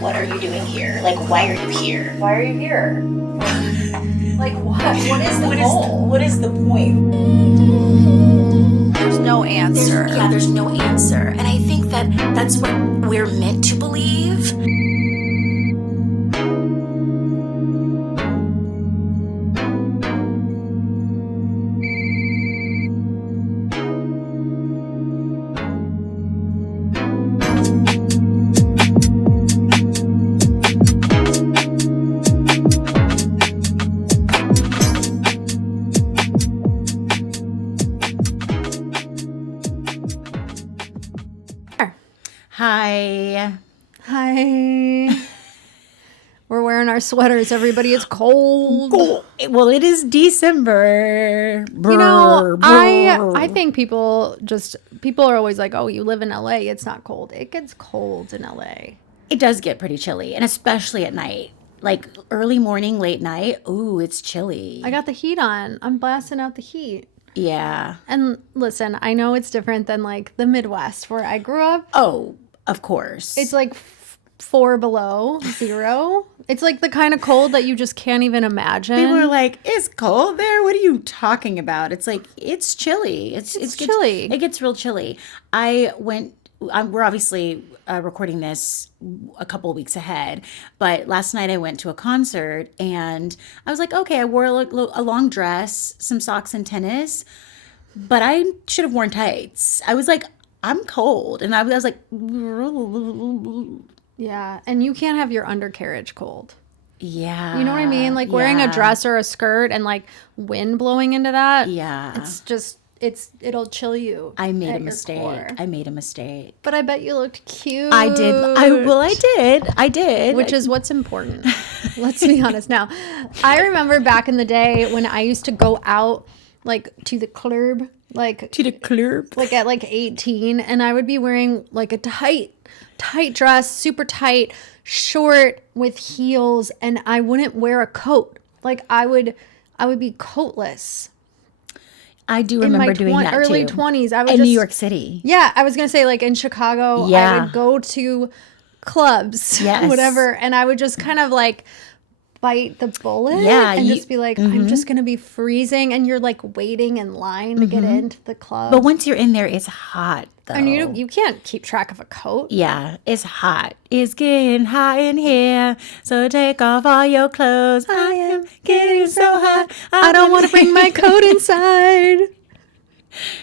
what are you doing here? Like, why are you here? Why are you here? Like, what? What is the goal? What is the point? There's no answer. There's no answer. And I think that that's what we're meant to believe. Hi. We're wearing our sweaters, everybody. It's cold. Well, it is December. You know, I think people are always like, oh, you live in LA. It's not cold. It gets cold in LA. It does get pretty chilly, and especially at night. Like early morning, late night. Ooh, it's chilly. I got the heat on. I'm blasting out the heat. Yeah. And listen, I know it's different than like the Midwest where I grew up. Oh, of course. It's like 4 below zero. It's like the kind of cold that you just can't even imagine. People are like, it's cold there? What are you talking about? It's like, it's chilly. It's chilly. It gets real chilly. We're obviously recording this a couple of weeks ahead, but last night I went to a concert and I was like, okay, I wore a long dress, some socks and tennis, but I should have worn tights. I was like, I'm cold. And I was like, yeah. And you can't have your undercarriage cold. Yeah. You know what I mean? Like wearing a dress or a skirt and like wind blowing into that. Yeah. It's just, it'll chill you. I made a mistake. But I bet you looked cute. I did. I did. Which is what's important. Let's be honest. Now, I remember back in the day when I used to go out like to the club. Like at like 18, and I would be wearing like a tight dress, super tight, short with heels, and I wouldn't wear a coat. Like I would be coatless. I do remember doing that early too. 20s. I was in New York City. Yeah, I was gonna say like in Chicago. Yeah. I would go to clubs, whatever, and I would just kind of like bite the bullet and just be like, I'm just going to be freezing. And you're like waiting in line to get into the club. But once you're in there, it's hot though. And you can't keep track of a coat. Yeah, it's hot. It's getting hot in here. So take off all your clothes. I am getting so hot. I don't want to bring my coat inside.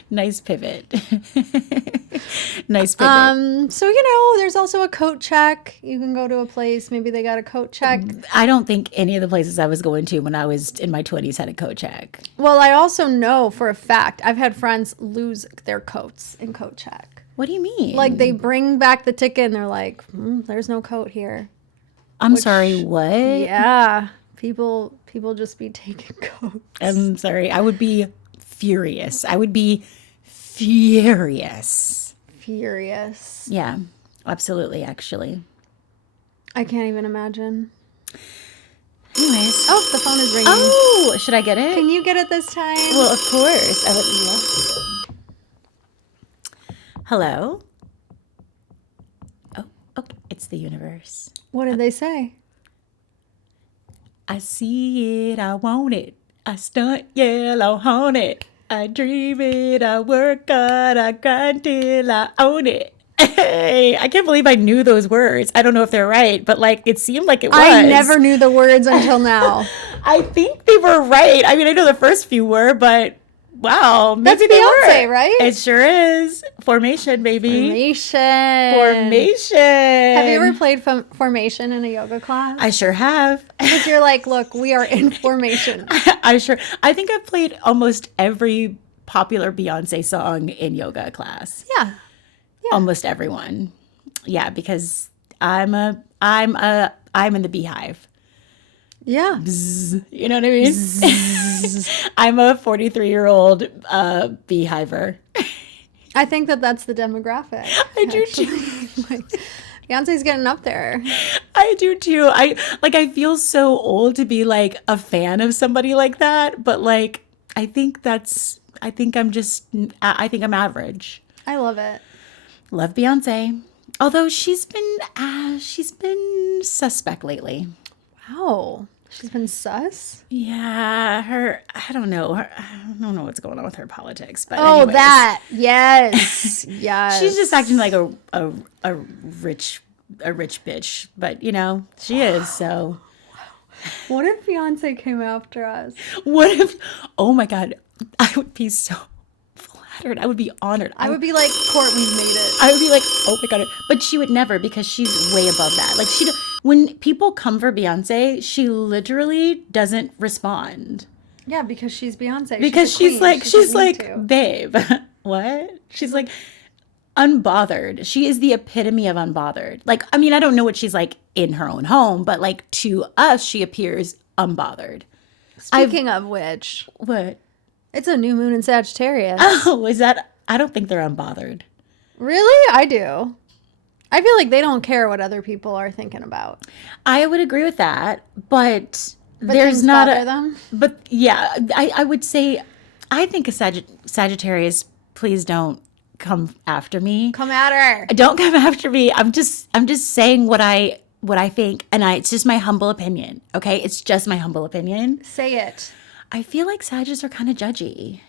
Nice pivot. Nice pivot. So, you know, there's also a coat check. You can go to a place, maybe they got a coat check. I don't think any of the places I was going to when I was in my 20s had a coat check. Well, I also know for a fact, I've had friends lose their coats in coat check. What do you mean? Like they bring back the ticket and they're like, there's no coat here. I'm sorry, what? Yeah. People just be taking coats. I'm sorry. I would be furious. I would be furious. Furious. Yeah, absolutely, actually. I can't even imagine. Anyways. Oh, the phone is ringing. Oh, should I get it? Can you get it this time? Well, of course. I would love to. Hello? Oh, okay. It's the universe. What did they say? I see it, I want it. I stunt yellow on it. I dream it, I work hard, I grind till I own it. Hey, I can't believe I knew those words. I don't know if they're right, but like it seemed like it was. I never knew the words until now. I think they were right. I mean, I know the first few were, but wow, maybe that's they Beyonce, were. Right? It sure is. Formation, baby. Formation. Have you ever played Formation in a yoga class? I sure have. Because you're like, look, we are in formation. I think I've played almost every popular Beyonce song in yoga class. Yeah. Almost everyone. Yeah, because I'm in the beehive. Yeah. Bzz, you know what I mean? I'm a 43-year-old beehiver. I think that's the demographic. I do too. Like, Beyonce's getting up there. I do too. I feel so old to be like a fan of somebody like that, but like I think I'm average. I love it. Love Beyonce. Although she's been suspect lately. Wow. She's been sus? Yeah, I don't know. I don't know what's going on with her politics, but anyways. that. Yes. Yes. She's just acting like a rich bitch, but she is, so. What if Beyonce came after us? What if, oh my God, I would be so flattered. I would be honored. I would be like, Court, we've made it. I would be like, oh my God. But she would never, because she's way above that. Like, when people come for Beyonce, she literally doesn't respond. Yeah, because she's Beyonce. Because she's like, babe, what? She's like, unbothered. She is the epitome of unbothered. Like, I mean, I don't know what she's like in her own home, but like to us, she appears unbothered. Speaking of which. What? It's a new moon in Sagittarius. Oh, is that? I don't think they're unbothered. Really? I do. I feel like they don't care what other people are thinking about. I would agree with that, but there's not bother them? But yeah, I would say, I think a Sagittarius, please don't come after me. Come at her. Don't come after me. I'm just saying what I think, and it's just my humble opinion. Okay, it's just my humble opinion. Say it. I feel like Sagittarius are kind of judgy.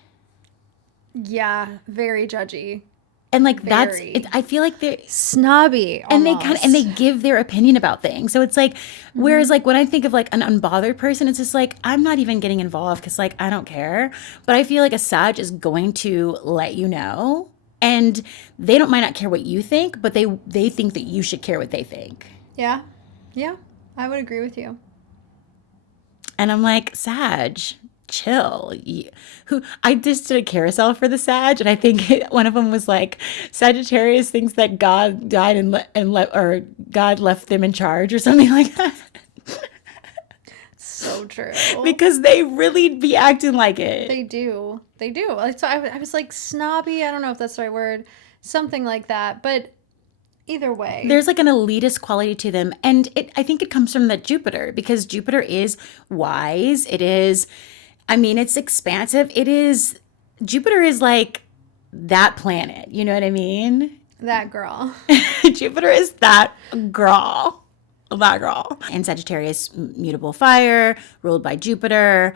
Yeah, very judgy. And like I feel like they're snobby, almost. and they give their opinion about things. So it's like, whereas like when I think of like an unbothered person, it's just like, I'm not even getting involved because like I don't care. But I feel like a Sag is going to let you know, and they might not care what you think, but they think that you should care what they think. Yeah, I would agree with you. And I'm like, Sag, chill. I just did a carousel for the Sag, and I think one of them was like, Sagittarius thinks that God died or God left them in charge or something like that. So true. Because they really be acting like it. They do. So I was like snobby. I don't know if that's the right word. Something like that. But either way, there's like an elitist quality to them, and I think it comes from that Jupiter, because Jupiter is wise. It is. I mean, it's expansive. Jupiter is like that planet. You know what I mean? That girl. Jupiter is that girl. That girl. And Sagittarius, mutable fire, ruled by Jupiter,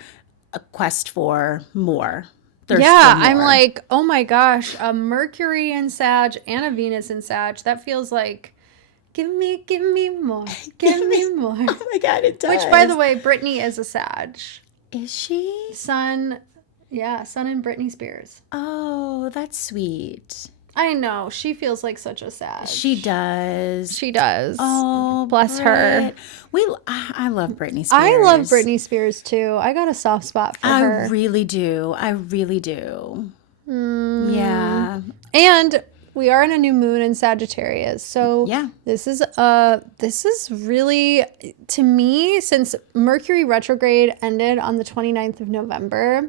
a quest for more. I'm like, oh my gosh, a Mercury in Sag and a Venus in Sag. That feels like, give me more. Give me more. Oh my God, it does. Which, by the way, Britney is a Sag. Is she? Sun in Britney Spears. Oh, that's sweet. I know. She feels like such a Sag. She does. Oh, bless her. I love Britney Spears. I love Britney Spears too. I got a soft spot for her. I really do. Yeah. And we are in a new moon in Sagittarius. So yeah. This is really, to me, since Mercury Retrograde ended on the 29th of November,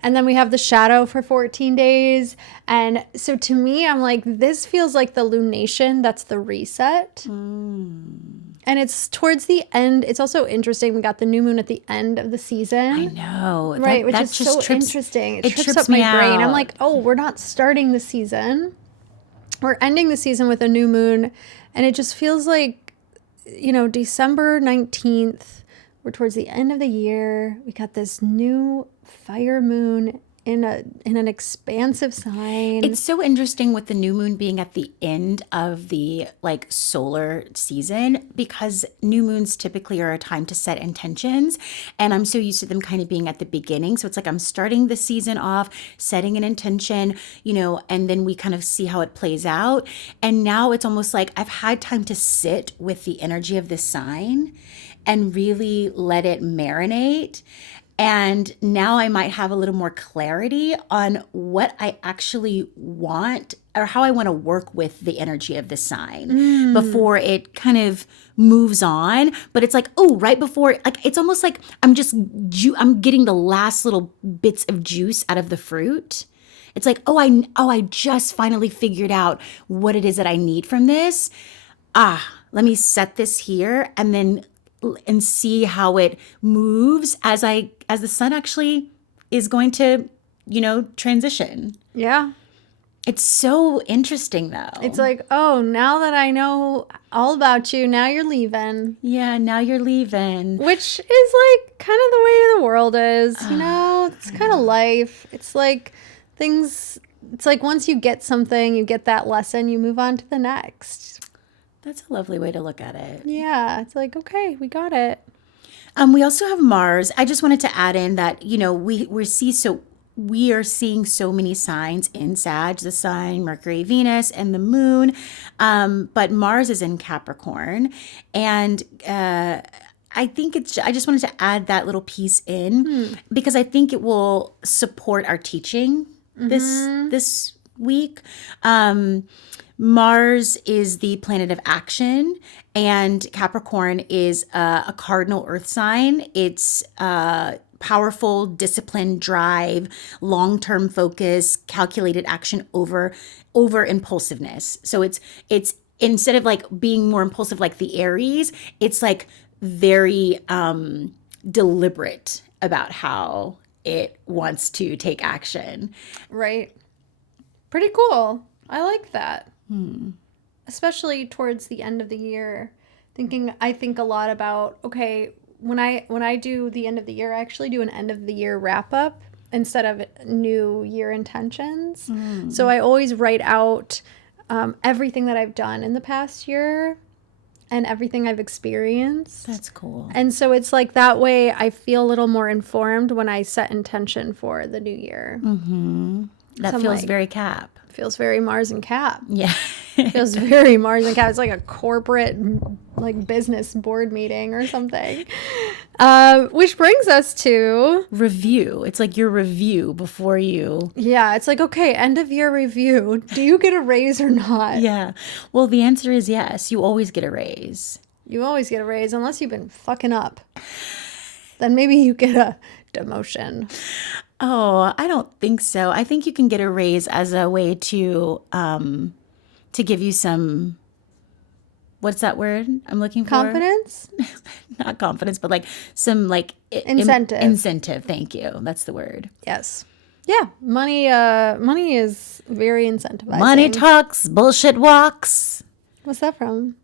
and then we have the shadow for 14 days. And so to me, I'm like, this feels like the lunation. That's the reset. And it's towards the end. It's also interesting. We got the new moon at the end of the season. I know. Right, which is so interesting. It trips up my brain. I'm like, oh, we're not starting the season. We're ending the season with a new moon. And it just feels like, December 19th, we're towards the end of the year. We got this new fire moon in an expansive sign. It's so interesting with the new moon being at the end of the solar season, because new moons typically are a time to set intentions, and I'm so used to them kind of being at the beginning. So it's like I'm starting the season off, setting an intention, and then we kind of see how it plays out. And now it's almost like I've had time to sit with the energy of this sign and really let it marinate. And now I might have a little more clarity on what I actually want, or how I want to work with the energy of this sign before it kind of moves on. But it's like, right before, it's almost like I'm getting the last little bits of juice out of the fruit. It's like, I just finally figured out what it is that I need from this. Let me set this here and see how it moves as the sun actually is going to, transition. Yeah. It's so interesting, though. It's like, oh, now that I know all about you, now you're leaving. Yeah, now you're leaving. Which is like kind of the way the world is, you know? It's kind of life. It's like things, it's like once you get something, you get that lesson, you move on to the next. That's a lovely way to look at it. Yeah, it's like, okay, we got it. We also have Mars. I just wanted to add in that, you know, we are seeing so many signs in Sag, the Sun, Mercury, Venus, and the Moon. But Mars is in Capricorn. And I think I just wanted to add that little piece in because I think it will support our teaching this week. Mars is the planet of action, and Capricorn is a cardinal earth sign. It's powerful, disciplined drive, long-term focus, calculated action over impulsiveness. So it's instead of like being more impulsive like the Aries, it's like very deliberate about how it wants to take action. Right. Pretty cool. I like that. Especially towards the end of the year. I think a lot about, okay, when I do the end of the year, I actually do an end of the year wrap up instead of new year intentions. So I always write out everything that I've done in the past year and everything I've experienced. That's cool. And so it's like that way I feel a little more informed when I set intention for the new year. That So feels like, very Cap. Feels very Mars and Cap. Yeah. Feels very Mars and Cap. It's like a corporate, like, business board meeting or something. Which brings us to Review. It's like your review before you. Yeah, it's like, okay, end of year review. Do you get a raise or not? Yeah. Well, the answer is yes. You always get a raise. You always get a raise unless you've been fucking up. Then maybe you get a demotion. Oh, I don't think so. I think you can get a raise as a way to give you some, what's that word I'm looking for? Confidence? Not confidence, but like some like Incentive. Incentive. Thank you. That's the word. Yes. Yeah. Money is very incentivizing. Money talks, bullshit walks. What's that from?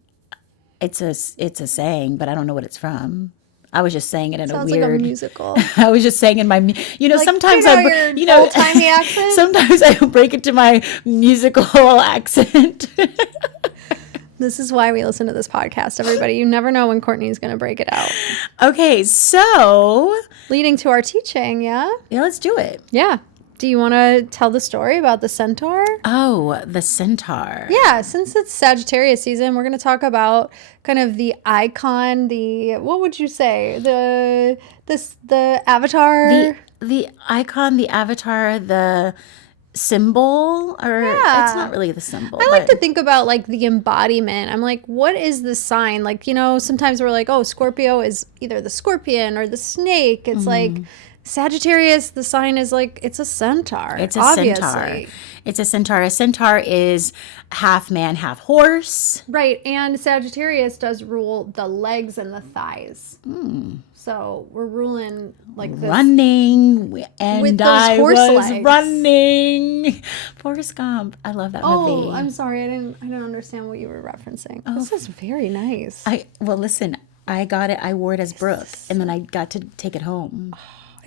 It's a saying, but I don't know what it's from. I was just saying it in Sounds a weird like a musical. I was just saying in my, like, sometimes your old-timey accent. Sometimes I break into my musical accent. This is why we listen to this podcast, everybody. You never know when Courtney's going to break it out. Okay, so leading to our teaching, yeah? Yeah, let's do it. Yeah. Do you want to tell the story about the Centaur? Oh, the Centaur. Yeah, since it's Sagittarius season, we're going to talk about kind of the icon, what would you say? The avatar? The icon, the avatar, the symbol, or it's not really the symbol. I like to think about like the embodiment. I'm like, what is the sign? Like, you know, sometimes we're like, oh, Scorpio is either the scorpion or the snake. It's like Sagittarius, the sign is like, it's a centaur. It's a obviously. centaur. It's a centaur. A centaur is half man, half horse. Right. And Sagittarius does rule the legs and the thighs. So we're ruling like this. Running. And with those I horse was legs. running. Forrest Gump. I love that movie. Oh, I'm sorry. I didn't understand what you were referencing. This is very nice. Well, listen, I got it. I wore it as Brooke, and then I got to take it home.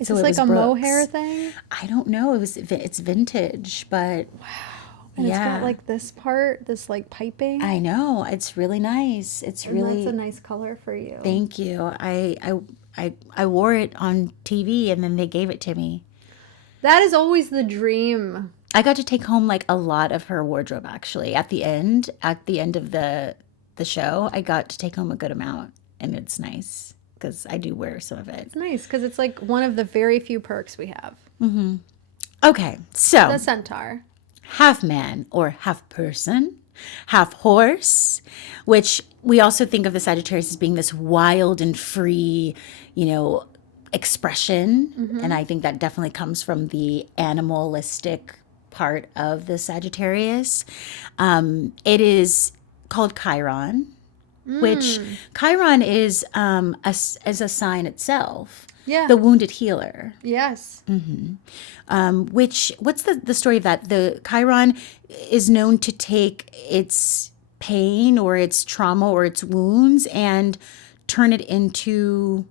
Is this like a mohair thing? I don't know. It's vintage, but and it's got like this part, this like piping. I know. It's really nice. It's really that's a nice color for you. Thank you. I wore it on TV, and then they gave it to me. That is always the dream. I got to take home like a lot of her wardrobe actually. At the end of the show, I got to take home a good amount, and it's nice. Because I do wear some of it. It's nice because it's like one of the very few perks we have. Okay, so the centaur, half man or half person, half horse, which we also think of the Sagittarius as being this wild and free, expression. And I think that definitely comes from the animalistic part of the Sagittarius. It is called Chiron. which Chiron is as a sign itself. Yeah. The wounded healer. Yes. What's the story of that? The Chiron is known to take its pain or its trauma or its wounds and turn it into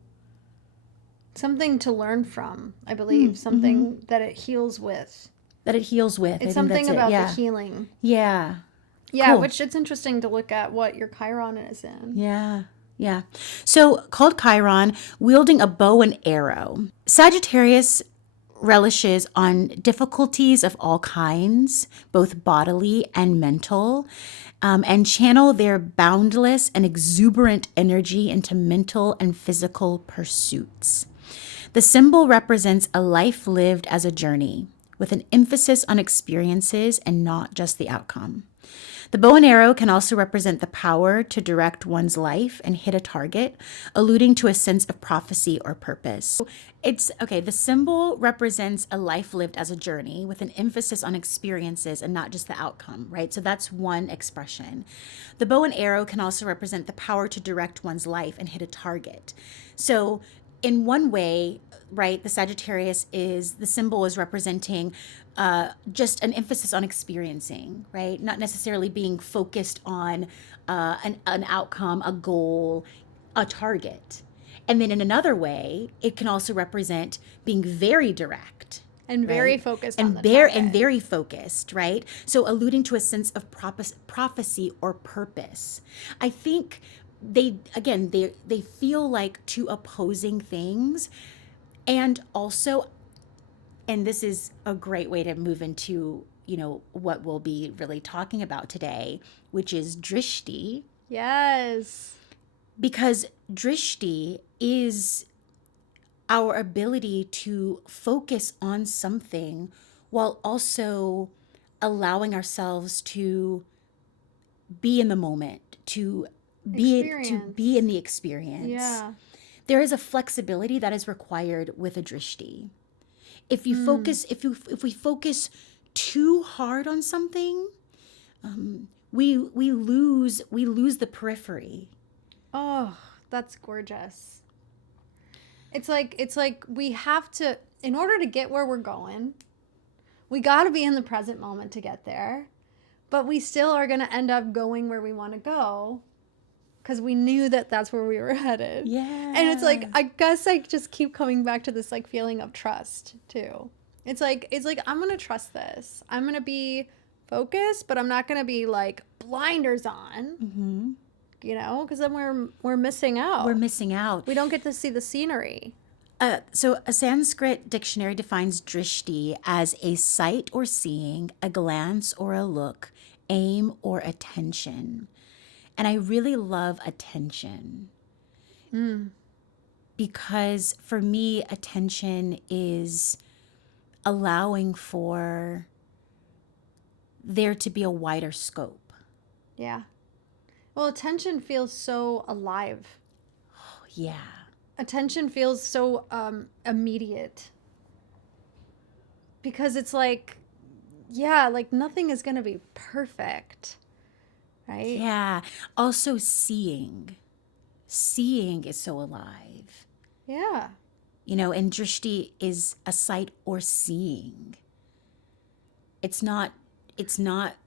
something to learn from, I believe. Something that it heals with. It's something about the healing. Yeah. Yeah, Cool. which it's interesting to look at what your Chiron is in. Yeah. Yeah. So called Chiron, wielding a bow and arrow. Sagittarius relishes on difficulties of all kinds, both bodily and mental, and channel their boundless and exuberant energy into mental and physical pursuits. The symbol represents a life lived as a journey, with an emphasis on experiences and not just the outcome. The bow and arrow can also represent the power to direct one's life and hit a target, alluding to a sense of prophecy or purpose. The symbol represents a life lived as a journey with an emphasis on experiences and not just the outcome, right? So that's one expression. The bow and arrow can also represent the power to direct one's life and hit a target. So in one way, right, the symbol is representing just an emphasis on experiencing, right? Not necessarily being focused on an outcome, a goal, a target. And then in another way, it can also represent being very direct. And very focused on the target. target. And very focused, right? So alluding to a sense of prophecy or purpose. I think they feel like two opposing things. And also, and this is a great way to move into, what we'll be really talking about today, which is Drishti. Yes. Because Drishti is our ability to focus on something while also allowing ourselves to be in the moment, to be in the experience. Yeah. There is a flexibility that is required with a Drishti. If you focus, if we focus too hard on something, we lose the periphery. Oh, that's gorgeous. It's like we have to, in order to get where we're going, we got to be in the present moment to get there, but we still are going to end up going where we want to go because we knew that that's where we were headed. Yeah. And it's like, I guess I just keep coming back to this like feeling of trust too. It's like I'm going to trust this. I'm going to be focused, but I'm not going to be like blinders on. Mm-hmm. Because then we're missing out. We're missing out. We don't get to see the scenery. So a Sanskrit dictionary defines drishti as a sight or seeing, a glance or a look, aim or attention. And I really love attention. Because for me, attention is allowing for there to be a wider scope. Yeah. Well, attention feels so alive. Oh, yeah. Attention feels so immediate. Because it's like, yeah, like nothing is going to be perfect. Right? Yeah. Also seeing. Seeing is so alive. Yeah. And drishti is a sight or seeing. It's not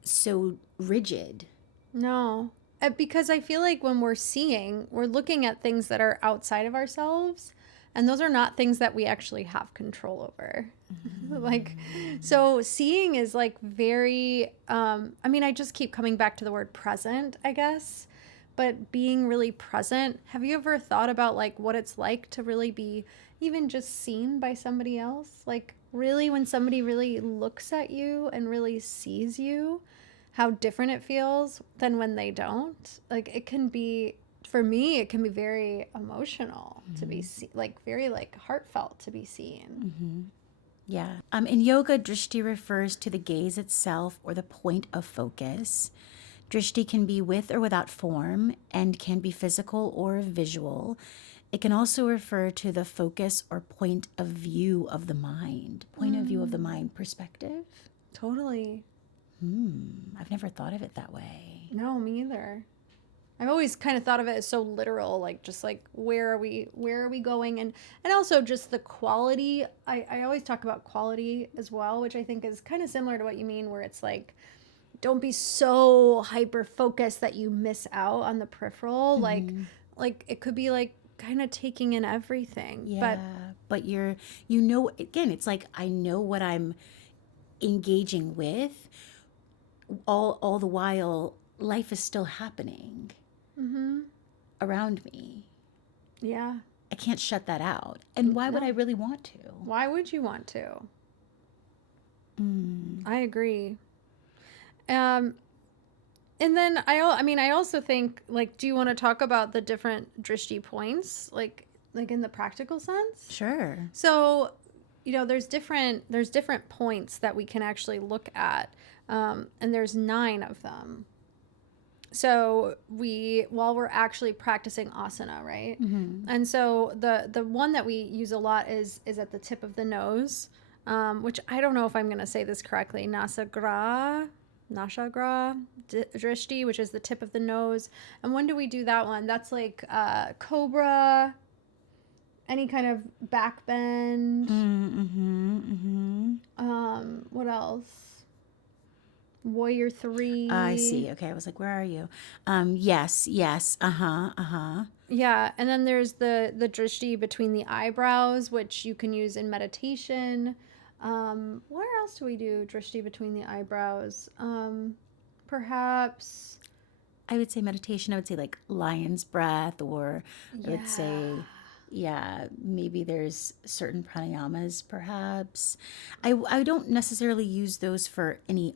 so rigid. No. Because I feel like when we're seeing, we're looking at things that are outside of ourselves, and those are not things that we actually have control over. So seeing is like very, I just keep coming back to the word present, I guess, but being really present. Have you ever thought about like what it's like to really be even just seen by somebody else? Like really when somebody really looks at you and really sees you, how different it feels than when they don't. Like it can be, for me, it can be very emotional to be very like heartfelt to be seen. Mm-hmm. Yeah. In yoga, drishti refers to the gaze itself or the point of focus. Drishti can be with or without form and can be physical or visual. It can also refer to the focus or point of view of the mind. Point of view of the mind perspective. Totally. I've never thought of it that way. No, me either. I've always kind of thought of it as so literal, like just like where are we going, and also just the quality. I always talk about quality as well, which I think is kind of similar to what you mean, where it's like, don't be so hyper focused that you miss out on the peripheral. Like it could be like kind of taking in everything. Yeah, but again, it's like I know what I'm engaging with. All the while, life is still happening around me. Yeah. I can't shut that out. And why would I really want to? Why would you want to? I agree. And then I also think, like, do you want to talk about the different drishti points, like in the practical sense? Sure. So, there's different points that we can actually look at, and there's 9 of them. So while we're actually practicing asana, right? And so the one that we use a lot is at the tip of the nose, which I don't know if I'm going to say this correctly. Nasagra drishti, which is the tip of the nose. And when do we do that one? That's like cobra, any kind of back bend. What else? Warrior 3. I see. Okay. I was like, where are you? Yes. Yeah. And then there's the drishti between the eyebrows, which you can use in meditation. Where else do we do drishti between the eyebrows? Perhaps I would say meditation. I would say like lion's breath, or I would say, maybe there's certain pranayamas perhaps. I don't necessarily use those for any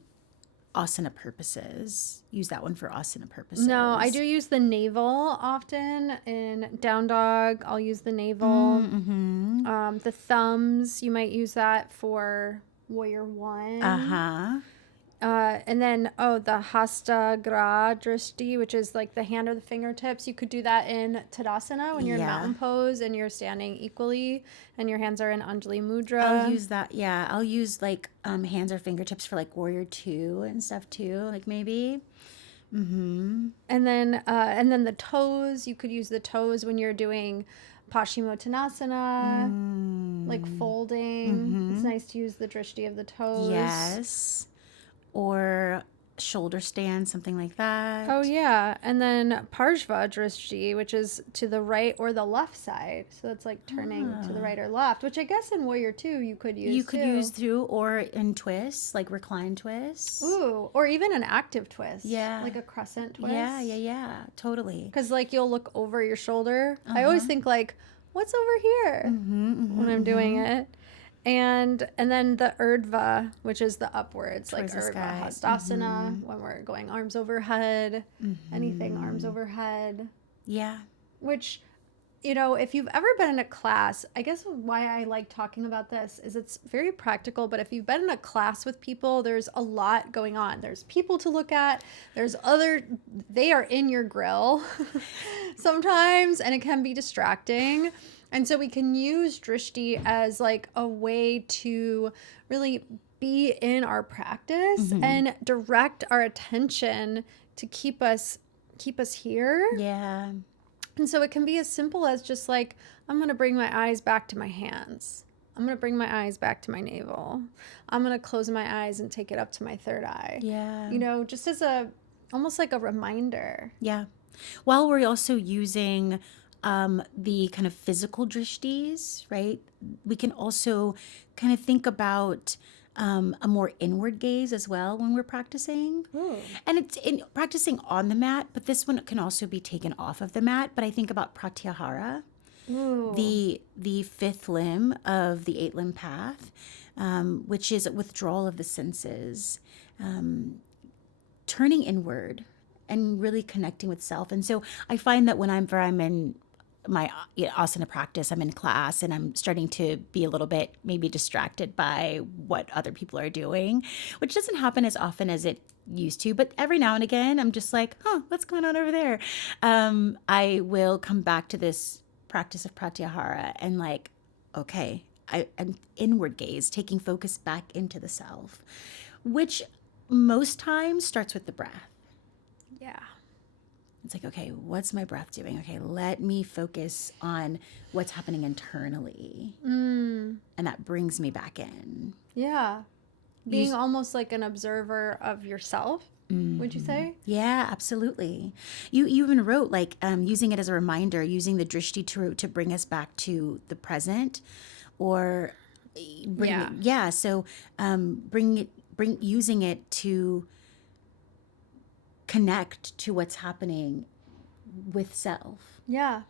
asana purposes. Use that one for asana purposes. No, I do use the navel often. In down dog, I'll use the navel. The thumbs, you might use that for warrior 1. And then, the hasta gra drishti, which is like the hand or the fingertips. You could do that in Tadasana when you're in mountain pose and you're standing equally and your hands are in Anjali Mudra. I'll use that. Yeah. I'll use like hands or fingertips for like warrior 2 and stuff too. Like maybe. And then the toes, you could use the toes when you're doing Paschimottanasana, like folding. It's nice to use the drishti of the toes. Yes. Or shoulder stand, something like that. Oh, yeah. And then Parshva drishti, which is to the right or the left side. So that's like turning to the right or left, which I guess in Warrior 2 you could use. You could use through, or in twists, like recline twists. Ooh, or even an active twist. Yeah. Like a crescent twist. Yeah. Totally. Because like you'll look over your shoulder. I always think like, what's over here when I'm doing it? And then the urdhva, which is the upwards, towards like the urdhva sky. hastasana, when we're going arms overhead, anything arms overhead. Yeah. Which, if you've ever been in a class, I guess why I like talking about this is it's very practical, but if you've been in a class with people, there's a lot going on. There's people to look at. They are in your grill sometimes, and it can be distracting. And so we can use drishti as like a way to really be in our practice and direct our attention to keep us here. Yeah. And so it can be as simple as just like, I'm going to bring my eyes back to my hands. I'm going to bring my eyes back to my navel. I'm going to close my eyes and take it up to my third eye. Yeah. Just as almost like a reminder. Yeah. While we're also using the kind of physical drishtis, right? We can also kind of think about a more inward gaze as well when we're practicing. Ooh. And it's in practicing on the mat, but this one can also be taken off of the mat. But I think about pratyahara, the 5th limb of the 8-limb path, which is withdrawal of the senses, turning inward and really connecting with self. And so I find that when I'm in my asana practice, I'm in class and I'm starting to be a little bit maybe distracted by what other people are doing, which doesn't happen as often as it used to. But every now and again, I'm just like, what's going on over there? I will come back to this practice of pratyahara and like, okay, I'm inward gaze, taking focus back into the self, which most times starts with the breath. Yeah. It's like, okay, what's my breath doing? Okay, let me focus on what's happening internally. And that brings me back in. Yeah. Being almost like an observer of yourself, would you say? Yeah, absolutely. You even wrote like using it as a reminder, using the Drishti to bring us back to the present, or using it to connect to what's happening with self. Yeah.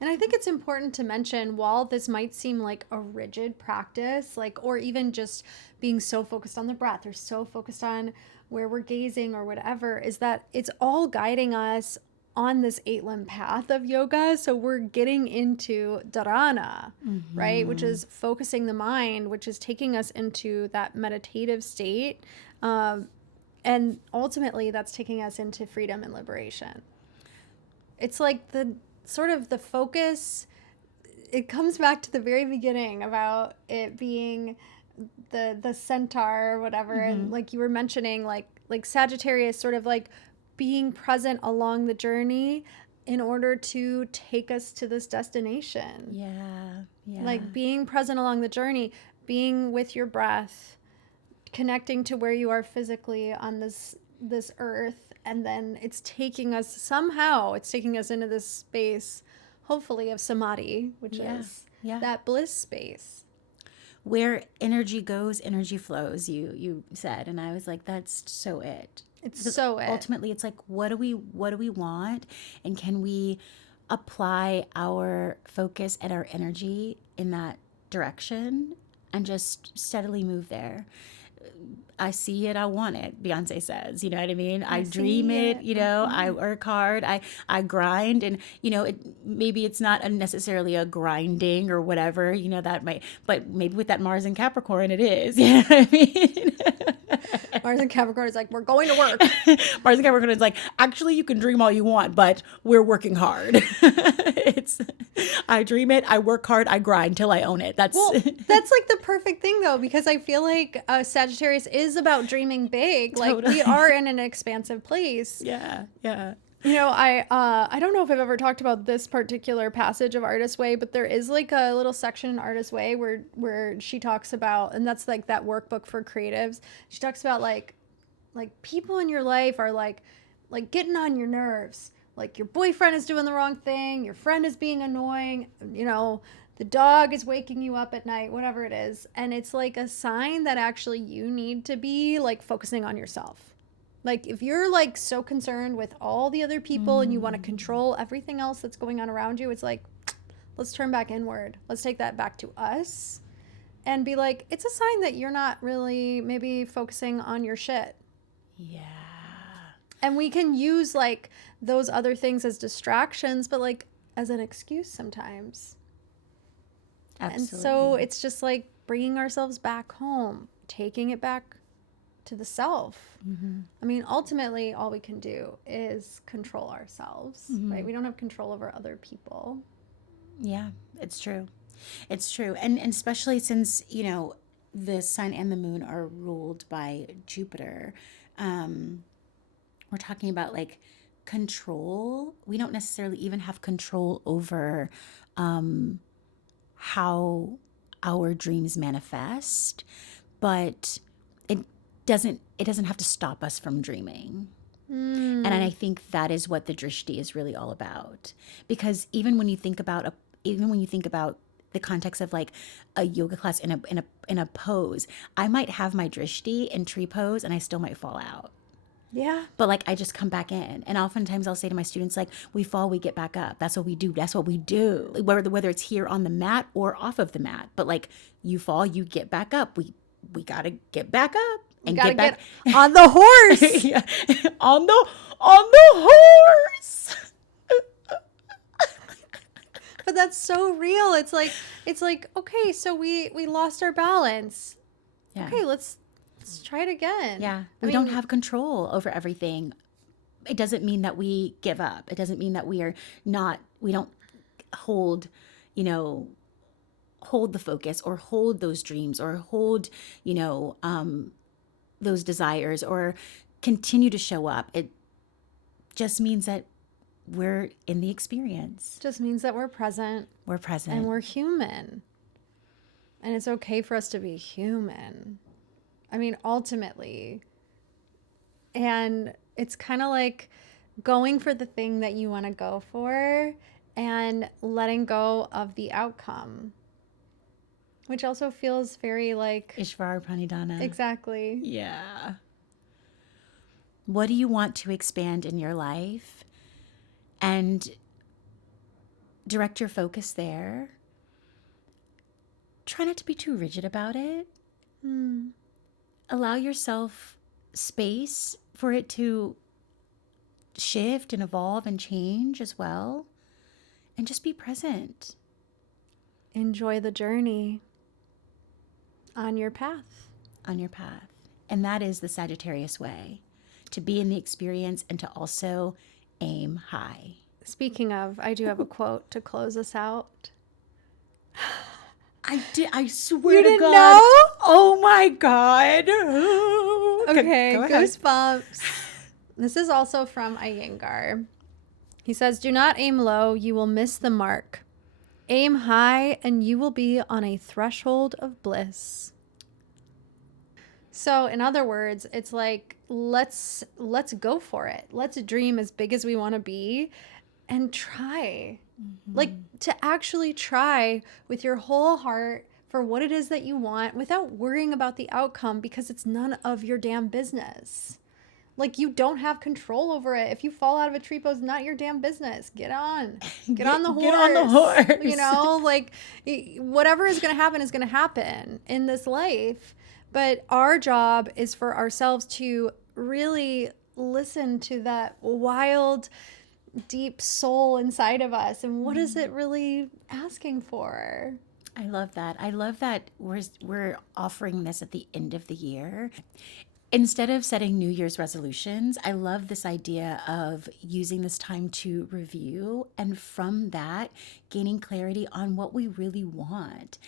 And I think it's important to mention, while this might seem like a rigid practice, like, or even just being so focused on the breath or so focused on where we're gazing or whatever, is that it's all guiding us on this 8-limb path of yoga. So we're getting into dharana, right? Which is focusing the mind, which is taking us into that meditative state. And ultimately that's taking us into freedom and liberation. It's like the sort of the focus, it comes back to the very beginning about it being the centaur or whatever. And like you were mentioning, like Sagittarius sort of like being present along the journey in order to take us to this destination. Yeah. Like being present along the journey, being with your breath, connecting to where you are physically on this earth, and then it's taking us into this space, hopefully, of samadhi, which is that bliss space. Where energy goes, energy flows, you said. And I was like, that's so it. It's so it. Ultimately, it's like, what do we want? And can we apply our focus and our energy in that direction and just steadily move there? I see it, I want it, Beyonce says, you know what I mean? I dream it, you know, I work hard, I grind, and, you know, maybe it's not necessarily a grinding or whatever, you know, that might, but maybe with that Mars and Capricorn, it is, you know what I mean? Mars and Capricorn is like, we're going to work. Mars and Capricorn is like, actually, you can dream all you want, but we're working hard. I dream it, I work hard, I grind till I own it. That's like the perfect thing, though, because I feel like Sagittarius is about dreaming big. Like we are in an expansive place. Yeah. You know, I don't know if I've ever talked about this particular passage of Artist Way, but there is like a little section in Artist Way where she talks about, and that's like that workbook for creatives. She talks about like people in your life are like getting on your nerves. Like your boyfriend is doing the wrong thing, your friend is being annoying, you know, the dog is waking you up at night, whatever it is. And it's like a sign that actually you need to be like focusing on yourself. Like if you're like so concerned with all the other people and you want to control everything else that's going on around you, it's like, let's turn back inward. Let's take that back to us and be like, it's a sign that you're not really maybe focusing on your shit. Yeah. And we can use like those other things as distractions, but like as an excuse sometimes. Absolutely. And so it's just like bringing ourselves back home, taking it back to the self. I mean, ultimately, all we can do is control ourselves, right? We don't have control over other people. Yeah, it's true. It's true. And especially since, you know, the sun and the moon are ruled by Jupiter, we're talking about like control. We don't necessarily even have control over how our dreams manifest, but it doesn't have to stop us from dreaming. And I think that is what the Drishti is really all about. Because even when you think about the context of like a yoga class in a pose, I might have my Drishti in tree pose and I still might fall out. Yeah. But like I just come back in, and oftentimes I'll say to my students, like, we fall, we get back up. That's what we do. Whether it's here on the mat or off of the mat. But like you fall, you get back up. We gotta get back up and get back on the horse. Yeah. on the horse. But that's so real. It's like okay, so we lost our balance. Yeah. Okay, let's try it again. Yeah. We don't have control over everything. It doesn't mean that we give up. It doesn't mean that we don't hold the focus or hold those dreams or hold, those desires or continue to show up. It just means that we're in the experience. Just means that we're present. We're present. And we're human. And it's okay for us to be human. I mean, ultimately. And it's kind of like going for the thing that you want to go for and letting go of the outcome. Which also feels very like... Ishvara Pranidhana. Exactly. Yeah. What do you want to expand in your life? And direct your focus there. Try not to be too rigid about it. Allow yourself space for it to shift and evolve and change as well. And just be present. Enjoy the journey on your path. On your path. And that is the Sagittarius way. To be in the experience and to also aim high. Speaking of, I do have a quote to close us out. I swear You to didn't God. know? Oh my God. Okay, Go ahead. goosebumps. This is also from Iyengar. He says, do not aim low, you will miss the mark. Aim high and you will be on a threshold of bliss. So in other words, it's like, let's go for it. Let's dream as big as we want to be and try. Like to actually try with your whole heart for what it is that you want without worrying about the outcome, because it's none of your damn business. Like, you don't have control over it. If you fall out of a tree post, not your damn business. Get on the horse. Get on the horse. You know, like whatever is going to happen is going to happen in this life. But our job is for ourselves to really listen to that wild, deep soul inside of us. And what is it really asking for? I love that. I love that we're offering this at the end of the year. Instead of setting New Year's resolutions, I love this idea of using this time to review, and from that, gaining clarity on what we really want.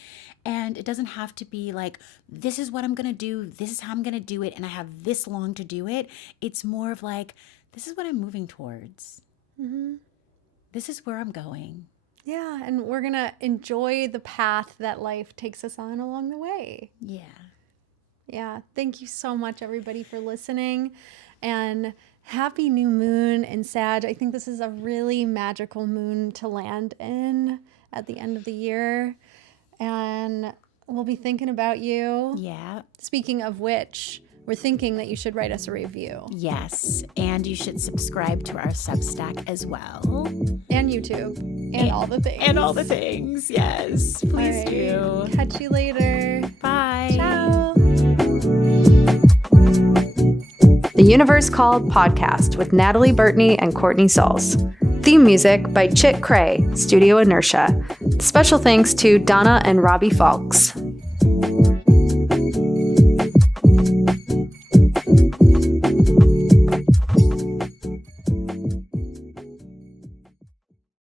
And it doesn't have to be like, this is what I'm going to do, this is how I'm going to do it, and I have this long to do it. It's more of like, this is what I'm moving towards. This is where I'm going. Yeah, and we're going to enjoy the path that life takes us on along the way. Yeah. Yeah, thank you so much, everybody, for listening. And happy new moon in Sag. I think this is a really magical moon to land in at the end of the year. And we'll be thinking about you. Yeah. Speaking of which, we're thinking that you should write us a review. Yes, and you should subscribe to our Substack as well. And YouTube. And all the things. And all the things, yes. Please do. Catch you later. Bye. Ciao. The Universe Called podcast with Natalie Burtney and Courtney Sauls. Theme music by Chit Cray, Studio Inertia. Special thanks to Donna and Robbie Falks.